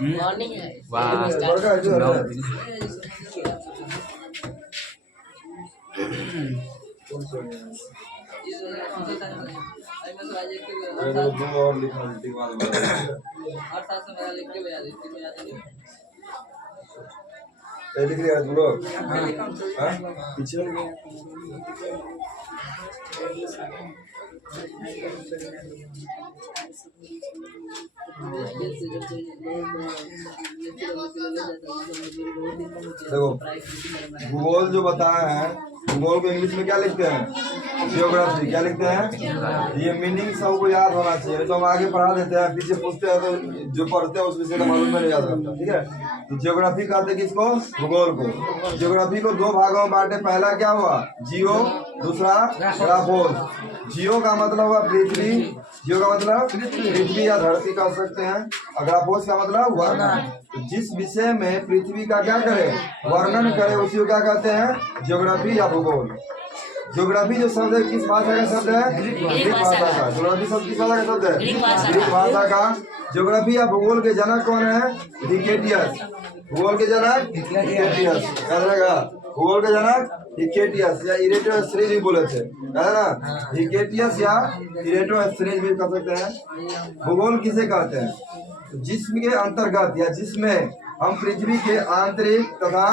Morning है। देखो भूगोल जो बताया है, भूगोल को इंग्लिश में क्या लिखते हैं? जियोग्राफी। क्या लिखते हैं? ये मीनिंग सबको याद होना चाहिए, तो हम आगे पढ़ा देते हैं, पीछे पूछते हैं तो जो पढ़ते हैं उस विषय का मालूम नहीं याद रहता। ठीक है, तो जियोग्राफी कहते हैं किसको? भूगोल को। जियोग्राफी को दो भागों में बांटे। पहला क्या हुआ? जियो, दूसरा ग्राफोस। जियो का मतलब हुआ पृथ्वी, जियो का मतलब पृथ्वी या धरती कह सकते हैं। ग्राफोस का मतलब वर्णन। तो जिस विषय में पृथ्वी का क्या करे? वर्णन करे, उसी को क्या कहते हैं? ज्योग्राफी या भूगोल। ज्योग्राफी जो शब्द है किस भाषा का शब्द है? ग्रीक भाषा का। ज्योग्राफी शब्द किस भाषा का शब्द है? ग्रीक भाषा का। ज्योग्राफी या भूगोल के जनक कौन है? हिकेटियस। भूगोल के जनक हिकेटियस। याद रहेगा, भूगोल के जनक हिकेटियस या इरेटोस्ट्रेज भी बोले थे, है ना? हिकेटियस या इरेटोस्ट्रेज भी कह सकते हैं। भूगोल किसे कहते हैं? जिस्म के अंतर्गत या जिसमें हम पृथ्वी के आंतरिक तथा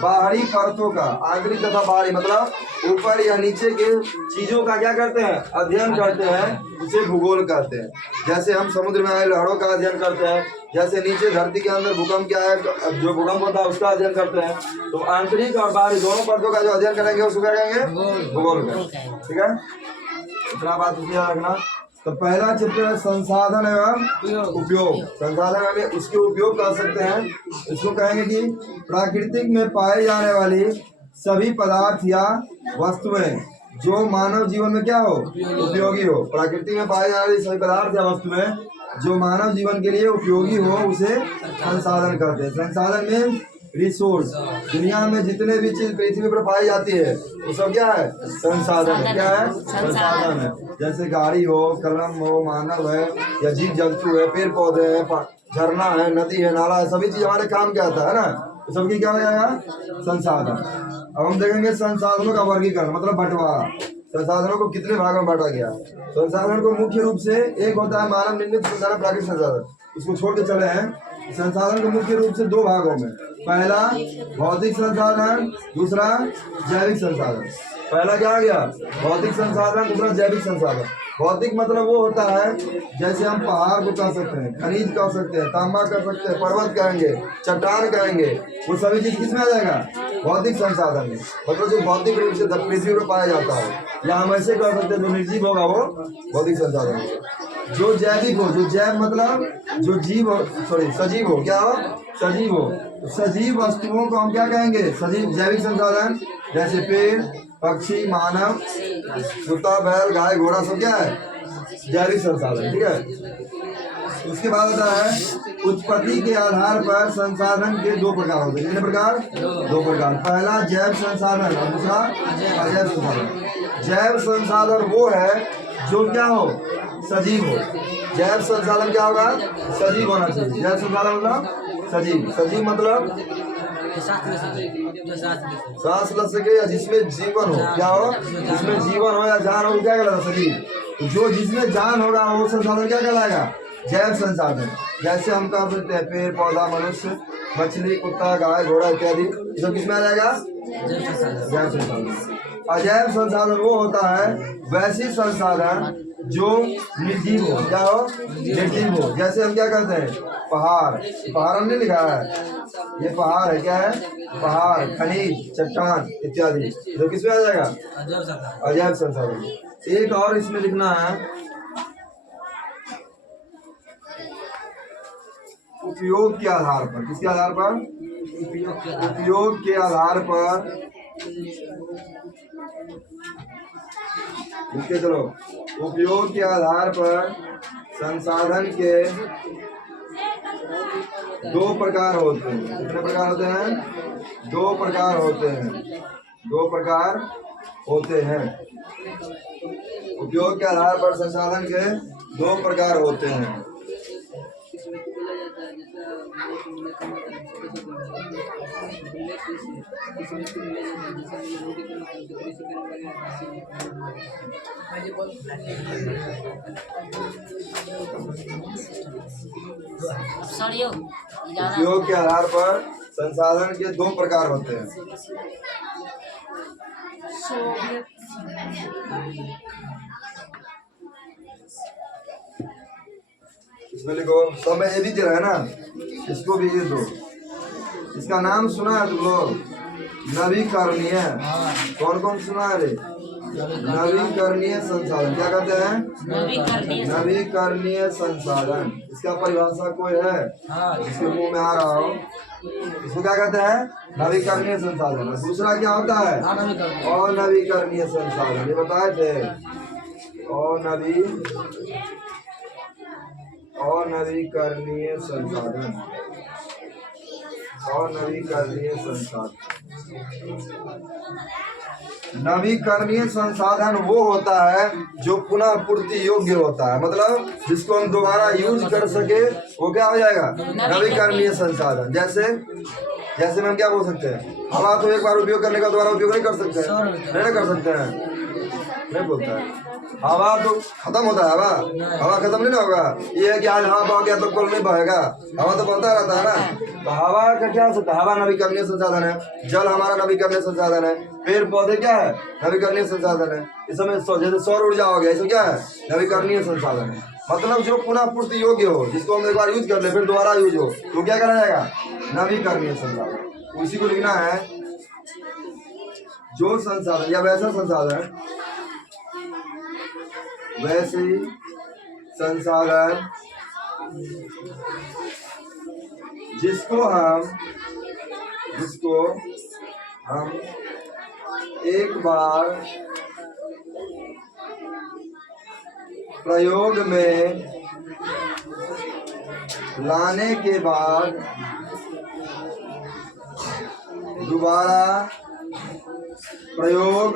बाहरी परतों का, आंतरिक तथा बाहरी मतलब ऊपर या नीचे के चीजों का क्या करते हैं? अध्ययन करते हैं, उसे भूगोल कहते हैं। जैसे हम समुद्र में आए लहरों का अध्ययन करते हैं, जैसे नीचे धरती के अंदर भूकंप क्या है, जो भूकंप होता है उसका अध्ययन करते हैं। तो आंतरिक और बाहरी दोनों परतों का जो अध्ययन करेंगे उसको क्या कहेंगे? भूगोल कहेंगे। ठीक है, इतना बात याद रखना। तो पहला चैप्टर है संसाधन एवं उपयोग। संसाधन में उसके उपयोग कर सकते हैं। इसको कहेंगे कि प्राकृतिक में पाए जाने वाली सभी पदार्थ या वस्तुएं जो मानव जीवन में क्या हो? उपयोगी हो। प्राकृतिक में पाए जाने वाली सभी पदार्थ या वस्तुएं जो मानव जीवन के लिए उपयोगी हो, उसे संसाधन कहते हैं। संसाधन में रिसोर्स। दुनिया में जितने भी चीज पृथ्वी पर पाई जाती है वो सब क्या है? संसाधन है। क्या है? संसाधन है। जैसे गाड़ी हो, कलम हो, मानव है या जीव जंतु है, पेड़ पौधे हैं, झरना है, नदी है, नाला है, सभी चीज हमारे काम क्या आता है ना? तो सबकी क्या हो जाएगा? संसाधन। अब हम देखेंगे संसाधनों का वर्गीकरण मतलब बंटवारा। संसाधनों को कितने भागों में बांटा गया? संसाधन को मुख्य रूप से एक होता है मानव निर्मित संसाधन, प्राकृतिक संसाधन, उसको छोड़ के चले हैं। संसाधन को मुख्य रूप से दो भागों में, पहला भौतिक संसाधन, दूसरा जैविक संसाधन। पहला क्या आ गया? भौतिक संसाधन, दूसरा जैविक संसाधन। भौतिक मतलब वो होता है जैसे हम पहाड़ को कह सकते हैं, खनिज कह सकते हैं, तांबा कह सकते हैं, पर्वत कहेंगे, चट्टान कहेंगे, वो सभी चीज किसमें आ जाएगा? भौतिक संसाधन में। मतलब जो भौतिक रूप से पृथ्वी पर पाया जाता है, या हम ऐसे कह सकते हैं जो निर्जीव होगा वो भौतिक संसाधन होगा। जो जैविक हो, जो जैव मतलब जो जीव हो, सॉरी सजीव हो, क्या हो? सजीव हो। तो सजीव वस्तुओं को हम क्या कहेंगे? सजीव जैविक संसाधन। जैसे पेड़, पक्षी, मानव, कुत्ता, बैल, गाय, घोड़ा सब क्या है? जैविक संसाधन। ठीक है, उसके बाद होता है उत्पत्ति के आधार पर संसाधन के दो प्रकार होते हैं। कितने प्रकार? दो प्रकार। पहला जैव संसाधन और दूसरा अजैव संसाधन। जैव संसाधन वो है जो क्या हो? सजीव हो। जैव संसाधन क्या होगा? सजीव होना चाहिए। जैव संसाधन मतलब सजीव। सजीव मतलब सांस ले सके या जिसमें जीवन हो। क्या हो? जिसमें जीवन हो या जान हो, क्या कहलाता? सजीव। जो जिसमें जान होगा वो संसाधन क्या कहलाएगा? जैव संसाधन। जैसे हम कह सकते हैं पेड़ पौधा, मनुष्य, मछली, कुत्ता, गाय, घोड़ा इत्यादि, ये सब किसमें आ जाएगा? जैव संसाधन। अजैव संसाधन वो होता है वैसी संसाधन जो निर्जीव हो। क्या हो? निर्जीव हो। जैसे हम क्या कहते हैं? पहाड़। पहाड़ हमने लिखा है, ये पहाड़ है। क्या है? पहाड़, खनिज, चट्टान इत्यादि, जो किसमें आ जाएगा? अजैव संसाधन। एक और इसमें लिखना है उपयोग के आधार पर। किसके आधार पर? उपयोग के आधार पर। लिखते चलो। उपयोग के आधार पर संसाधन के दो प्रकार होते हैं। कितने प्रकार होते हैं? दो प्रकार होते हैं। दो प्रकार होते हैं। उपयोग के आधार पर संसाधन के दो प्रकार होते हैं। सॉरी हो ज्यादा उपयोग के आधार पर संसाधन के दो प्रकार होते हैं। इसमें लिखो, सब में ये भी दे रहा है ना, इसको भी ये दो। इसका नाम सुना है तुम लोग? नवीकरणीय। कौन कौन सुना है रे? नवीकरणीय संसाधन क्या कहते हैं? नवीकरणीय संसाधन। इसका परिभाषा कोई है इसके मुंह में आ रहा हो? इसको क्या कहते हैं? नवीकरणीय संसाधन। दूसरा क्या होता है? अनवीकरणीय संसाधन। ये बताए थे, अनवीकरणीय संसाधन। अनवीकरणीय संसाधन। नवीकरणीय संसाधन वो होता है जो पुनः पूर्ति योग्य होता है, मतलब जिसको हम दोबारा यूज कर सके, वो क्या हो जाएगा? नवीकरणीय संसाधन। जैसे में हम क्या बोल सकते हैं? हवा तो एक बार उपयोग करने का दोबारा उपयोग नहीं कर सकते हैं, नहीं कर सकते हैं, नहीं बोलता है। हवा तो खत्म होता है, हवा खत्म नहीं ना होगा। ये है कि आज हवा बह गया तो कल नहीं बहेगा, हवा तो बहता रहता है ना। तो हवा का क्या हो सकता है? हवा नवीकरणीय संसाधन है। जल हमारा नवीकरणीय संसाधन है। पेड़ पौधे क्या है? नवीकरणीय संसाधन है। इस समय जैसे सौर ऊर्जा हो गया, इसमें क्या है? नवीकरणीय संसाधन है। मतलब जो पुनः पूर्ति योग्य हो, जिसको हम एक बार यूज कर ले फिर दोबारा यूज हो, तो क्या करा जाएगा? नवीकरणीय संसाधन। उसी को लिखना है, जो संसाधन या वैसा संसाधन, वैसे संसाधन जिसको हम एक बार प्रयोग में लाने के बाद दोबारा प्रयोग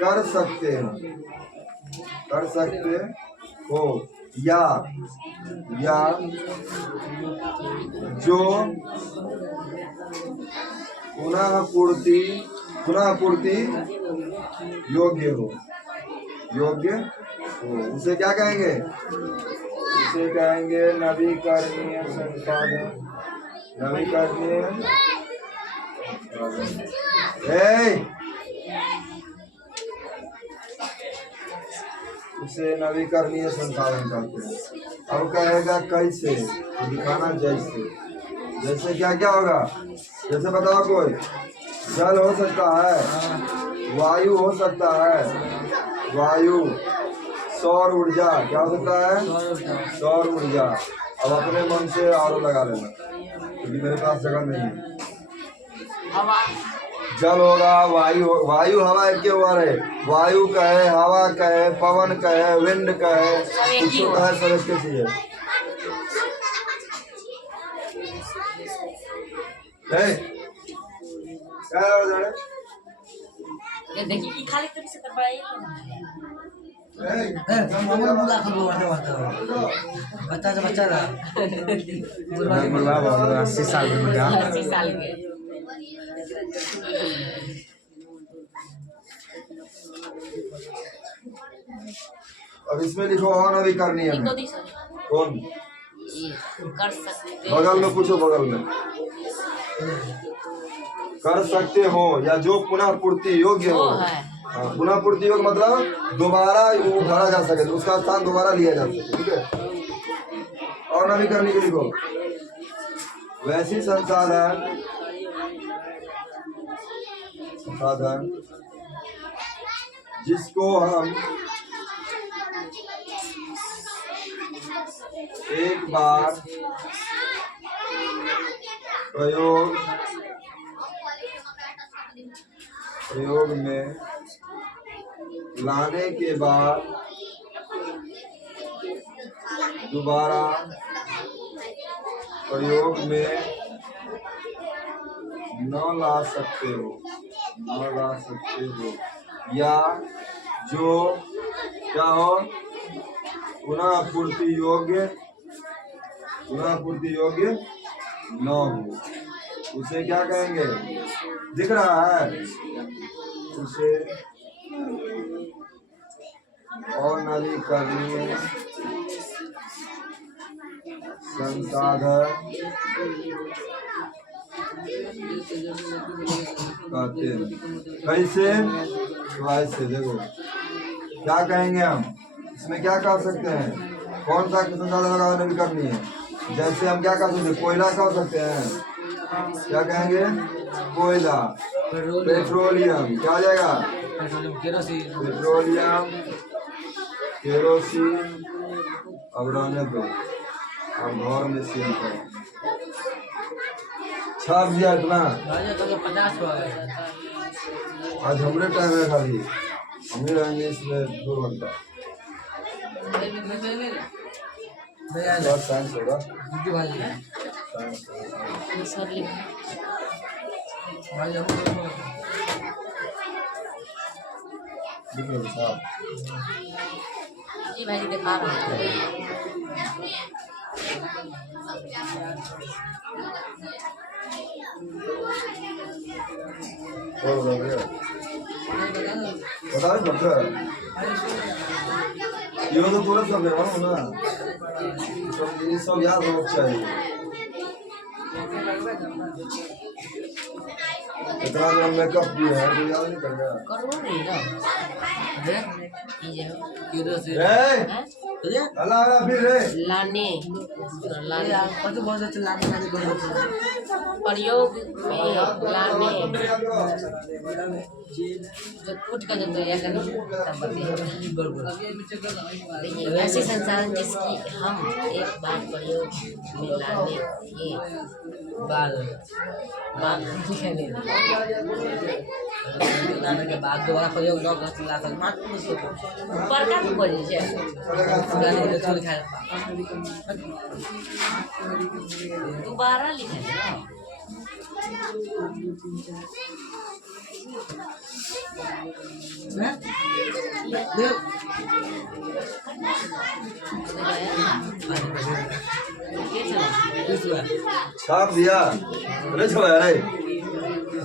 कर सकते हो, या जो पुनः पूर्ति योग्य हो। उसे क्या कहेंगे? उसे कहेंगे नवीकरणीय संसाधन। नवीकरणीय उसे नवीकरणीय संसाधन कहते हैं। अब कहेगा कैसे? दिखाना जैसे क्या क्या होगा? जैसे बताओ, कोई जल हो सकता है, वायु हो सकता है, सौर ऊर्जा क्या हो सकता है? सौर ऊर्जा। अब अपने मन से आरो लगा लेना, क्योंकि मेरे पास जगह नहीं है। जल होगा, वायु हवा एक के ऊपर है। वायु कहे, हवा कहे, पवन कहे, विंड कहे, कुछ कहे, सब इसके चीज है। देखिए कि खाली तरीके से कर पाए बच्चा 80 साल में 80 साल के। अब इसमें लिखो अनवीकरणीय में। कौन? कर सकते बगल में पूछो, बगल में। कर सकते हो या जो पुनः पूर्ति योग्य हो। हाँ, पुनः पूर्ति योग्य मतलब दोबारा वो भरा जा सके, तो उसका स्थान दोबारा लिया जा सके। ठीक है। और नवीकरणीय के लिखो, वैसी संसाधन जिसको हम एक बार प्रयोग में लाने के बाद दोबारा प्रयोग में न ला सकते हो। लगा सकते हो, या जो क्या हो पुनः पूर्ति योग्य न हो, उसे क्या कहेंगे? दिख रहा है? उसे अनवीकरणीय संसाधन कहते हैं। कैसे? तो ऐसे देखो क्या कहेंगे हम इसमें, क्या कह सकते हैं? कौन सा संसाधन का नवीकरणीय है? जैसे हम क्या कह सकते हैं? कोयला कह सकते हैं। क्या कहेंगे? कोयला, पेट्रोलियम, क्या आ जाएगा? Petroleum, kerosene. अब रहने दो, अब घर में सील करो। छाप दिया इतना। 50 हो गए। आज हमने टाइम है खाली, हम ही रहेंगे इसमें 2 घंटा। साइंस होगा, सर लिख लिख लो साहब। जी भाई जी दिखा रहा हूँ। बता रहे डॉक्टर, ये तो तुरंत सब लेना हो ना, ये सब याद होना चाहिए। इतना जो मेकअप किया है तो याद नहीं करेगा। करो नहीं ना अल्लाह अल्लाह फिर रे लाने कत बहुत अच्छा लाने प्रयोग में लाने जो फूट का जो तैयार करना तब देखिए ऐसे संसाधन जिसकी हम एक बार प्रयोग में लाने ये बात के बाद दोबारा प्रयोग न कर ला सकते मात्र उसको ऊपर का तो बोले छे गाने के छोड़ खाए दोबारा लिखा है ना देख छाप दिया अरे चलो यार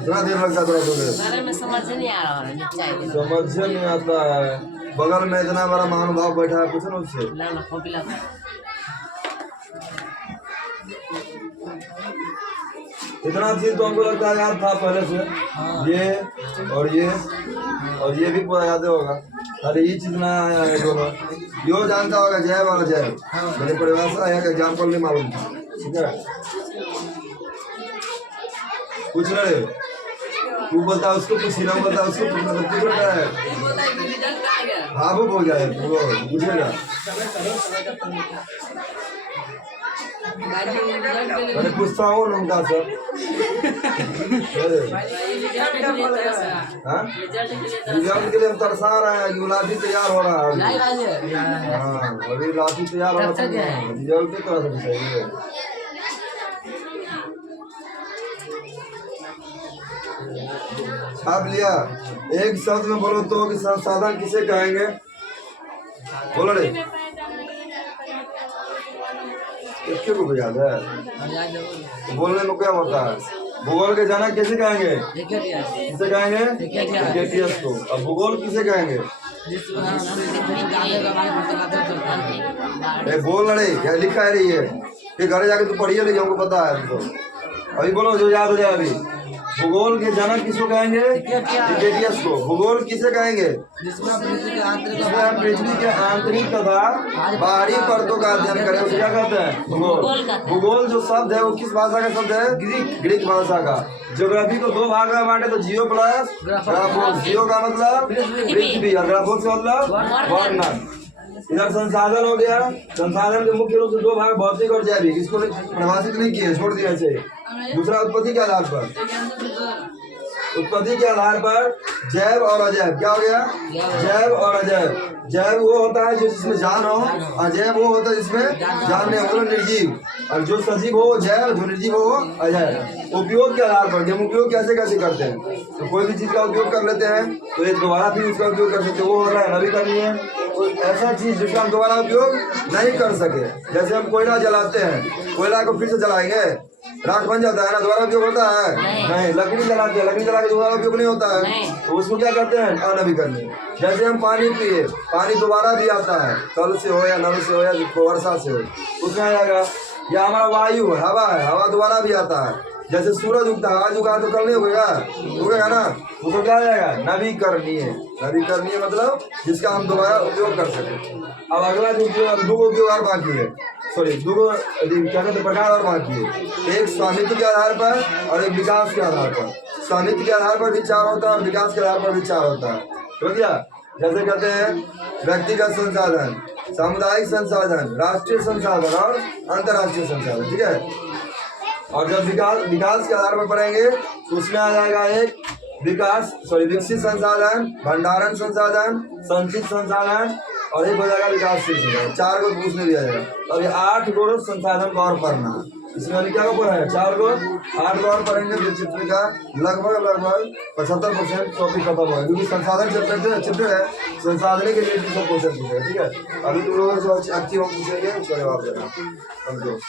इतना देर लगता थोड़ा तुम्हें बारे में समझ नहीं आ रहा है चाहिए समझ नहीं आता है। बगल में इतना बड़ा महानुभाव बैठा है, पूछो ना उससे। ला ला कॉपी ला इतना चीज तो हमको लगता है याद था पहले से। ये भी पूरा याद होगा, खाली ये चीज ना आया है दोनों। यो जानता होगा जय वाला जय, मेरे परिभाषा है एग्जाम्पल नहीं मालूम था। ठीक है पूछ रहे तू बता उसको, पूछना बता उसको, मतलब कुछ होता है हाँ वो हो जाए वो पूछेगा। मैंने पूछता हूँ उनका सर रिजल्ट के लिए हम तरसा रहे हैं कि लाठी तैयार हो रहा है। हाँ अभी लाठी तैयार हो रहा है, रिजल्ट की तरह से चाहिए। छाप लिया। एक शब्द में बोलो तो कि संसाधन किसे कहेंगे? बोलो रे इसके को याद है तो बोलने में क्या होता है? भूगोल के जनक किसे कहेंगे? किसे कहेंगे? को। अब भूगोल किसे कहेंगे? बोल रहे क्या लिखा है रही है कि घरे जाके तू पढ़िए लेकिन हमको पता है तुमको। अभी बोलो जो याद हो जाए। अभी भूगोल के जनक किसको कहेंगे? टिकेटियस को। भूगोल किसे कहेंगे? जिसमें पृथ्वी के आंतरिक तथा बाहरी परतों का अध्ययन करें उसे क्या कहते हैं? भूगोल। भूगोल जो शब्द है वो किस भाषा का शब्द है? ग्रीक भाषा का। ज्योग्राफी को 2 भाग में बांटे तो जियो प्लस ग्राफोस। जियो का मतलब पृथ्वी और ग्राफोस का मतलब वर्णन। इधर संसाधन हो गया। संसाधन के मुख्य रूप से 2 भाग भौतिक और जैविक। इसको परिभाषित नहीं किए, छोड़ दिया। दूसरा उत्पत्ति के आधार पर उत्पत्ति के आधार पर जैव और अजैव, क्या हो गया? जैव और अजैव। जैव वो होता है जो जिसमें जान हो, अजैव वो होता है जिसमें जान नहीं हो, मतलब निर्जीव। और जो सजीव हो वो जैव, जो निर्जीव हो वो अजैव। उपयोग के आधार पर हम उपयोग कैसे कैसे करते हैं, तो कोई भी चीज का उपयोग कर लेते हैं तो एक दोबारा फिर उसका उपयोग कर सकते हैं, वो हो रहा है नवीकरणीय। कोई ऐसा चीज जिसका हम दोबारा उपयोग नहीं कर सके, जैसे हम कोयला जलाते हैं, कोयला को फिर से जलाएंगे, राख बन जाता है ना, दोबारा उपयोग होता है? नहीं। लकड़ी जलाते हैं, लकड़ी जला के दोबारा उपयोग नहीं होता है, तो उसको क्या करते हैं? अनवीकरणीय। जैसे हम पानी पिए, पानी दोबारा भी आता है, कल से हो या नल से हो या वर्षा से हो, उसमें आ जाएगा। या हमारा वायु है, हवा है, हवा दोबारा भी आता है। जैसे सूरज उगता है, आज उगा तो कल नहीं उगेगा, उगेगा ना, उसको क्या आ जाएगा? नवीकरणीय। नवीकरणीय मतलब जिसका हम दोबारा उपयोग कर सके। अब अगला जो दो उपयोग और बाकी है, सॉरी दो क्या कहते प्रकार और बाकी है। एक स्वामित्व के आधार पर और एक विकास के आधार पर। स्वामित्व के आधार पर भी 4 होता है और विकास के आधार पर भी 4 होता है, समझ गया? जैसे कहते हैं व्यक्तिगत संसाधन, सामुदायिक संसाधन, राष्ट्रीय संसाधन और अंतर्राष्ट्रीय संसाधन, ठीक है। और जब विकास के आधार पर पढ़ेंगे तो उसमें आ जाएगा एक विकसित संसाधन, भंडारण संसाधन, संचित संसाधन और एक हो जाएगा विकासशील संसाधन। 4 को पूछने दिया जाएगा। और ये 8 गो संसाधन को और पढ़ना, इसमें अभी क्या पढ़ा है? 4 को 8 को और पढ़ेंगे तो चित्र का लगभग 75% टॉपिक खत्म होगा, क्योंकि संसाधन चित्र है, संसाधन के लिए सब क्वेश्चन पूछेगा, ठीक है। अभी तुम लोगों को जो अच्छी हम पूछेंगे उसका जवाब देना, समझो।